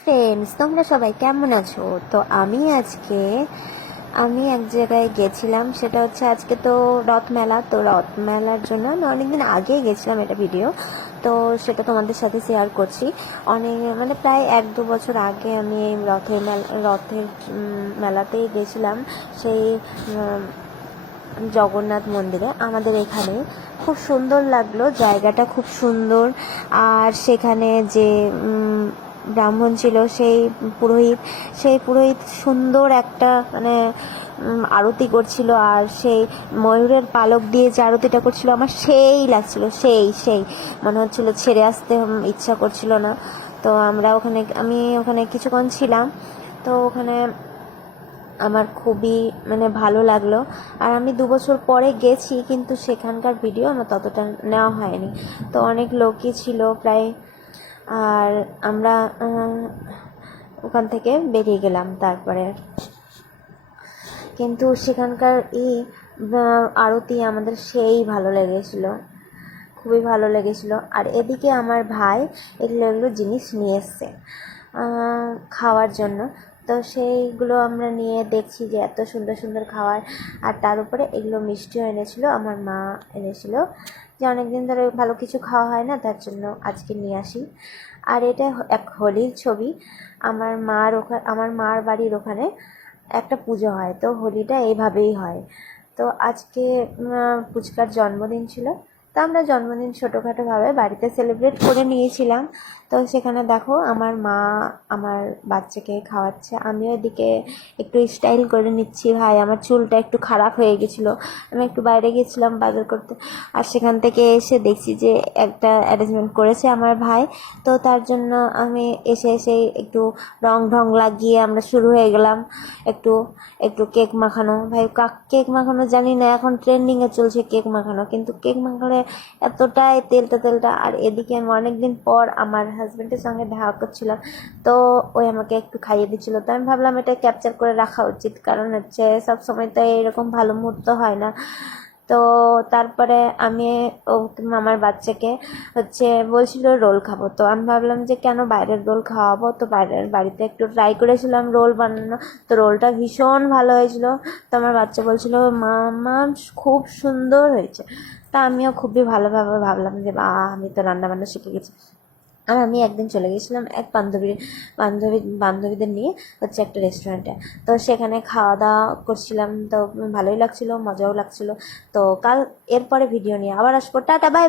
Friends, তোমরা সবাই কেমন আছো? তো আমি এক জায়গায় গেছিলাম, সেটা হচ্ছে আজকে তো রথমেলা। তো রথমেলার জন্য আমি অনেকদিন আগেই গেছিলাম, এটা ভিডিও, তো সেটা তোমাদের সাথে শেয়ার করছি। মানে প্রায় 1-2 বছর আগে আমি এই রথের মেলাতেই গেছিলাম, সেই জগন্নাথ মন্দিরে আমাদের এখানে। খুব সুন্দর লাগলো, জায়গাটা খুব সুন্দর। আর সেখানে যে ব্রাহ্মণ ছিল, সেই পুরোহিত সুন্দর একটা মানে আরতি করছিল, আর সেই ময়ূরের পালক দিয়ে যে আরতিটা করছিল, আমার সেই লাগছিল, সেই মনে হচ্ছিল ছেড়ে আসতে ইচ্ছা করছিল না। তো আমি ওখানে কিছুক্ষণ ছিলাম। তো ওখানে আমার খুবই মানে ভালো লাগলো। আর আমি 2 বছর পরে গেছি, কিন্তু সেখানকার ভিডিও আমার ততটা নেওয়া হয়নি। তো অনেক লোকই ছিল প্রায়। আর আমরা ওখান থেকে বেরিয়ে গেলাম তারপরে। কিন্তু সেখানকার আরতি আমাদের সেই ভালো লেগেছিলো, খুবই ভালো লেগেছিলো। আর এদিকে আমার ভাই এগুলো জিনিস নিয়ে এসছে খাওয়ার জন্য। তো সেইগুলো আমরা নিয়ে দেখছি যে এত সুন্দর সুন্দর খাবার। আর তার উপরে এগুলো মিষ্টিও এনেছিলো, আমার মা এনেছিলো, যে অনেকদিন ধরে ভালো কিছু খাওয়া হয় না, তার জন্য আজকে নিয়ে আসি। আর এটা এক হোলির ছবি। আমার মার বাড়ির ওখানে একটা পুজো হয়, তো হোলিটা এইভাবেই হয়। তো আজকে পুচকার জন্মদিন ছিল, তো আমরা জন্মদিন ছোটোখাটোভাবে বাড়িতে সেলিব্রেট করে নিয়েছিলাম। তো সেখানে দেখো আমার মা আমার বাচ্চাকে খাওয়াচ্ছে, আমিও এদিকে একটু স্টাইল করে নিচ্ছি। ভাই, আমার চুলটা একটু খারাপ হয়ে গেছিলো, আমি একটু বাইরে গেছিলাম বাজার করতে, আর সেখান থেকে এসে দেখছি যে একটা অ্যারেঞ্জমেন্ট করেছে আমার ভাই। তো তার জন্য আমি এসে একটু রং লাগিয়ে আমরা শুরু হয়ে গেলাম। একটু একটু কেক মাখানো। ভাই, কেক মাখানো জানি না, এখন ট্রেন্ডিংয়ে চলছে কেক মাখানো, কিন্তু কেক মাখালে এতটাই তেলটা। আর এদিকে আমি অনেকদিন পর আমার হাজব্যান্ডের সঙ্গে দেখা করছিলাম, তো ওই আমাকে একটু খাইয়ে দিচ্ছিলো। তো আমি ভাবলাম এটা ক্যাপচার করে রাখা উচিত, কারণ হচ্ছে সবসময় তো এরকম ভালো মুহূর্ত হয় না। তো তারপরে আমি আমার বাচ্চাকে বলছিল রোল খাবো, তো আমি ভাবলাম যে কেন বাইরের রোল খাওয়াবো, তো বাড়িতে একটু ট্রাই করেছিলাম রোল বানানো। তো রোলটা ভীষণ ভালো হয়েছিল। তো আমার বাচ্চা বলছিল মা খুব সুন্দর হয়েছে। তা আমিও খুবই ভালোভাবে ভাবলাম যে আমি তো রান্না বান্না শিখে গেছি। আর আমি একদিন চলে গেছিলাম এক বান্ধবীদের নিয়ে একটা রেস্টুরেন্টে। তো সেখানে খাওয়া দাওয়া করছিলাম, তো ভালোই লাগছিল, মজাও লাগছিল। তো এরপরে ভিডিও নিয়ে আবার আসবো। Tata, by.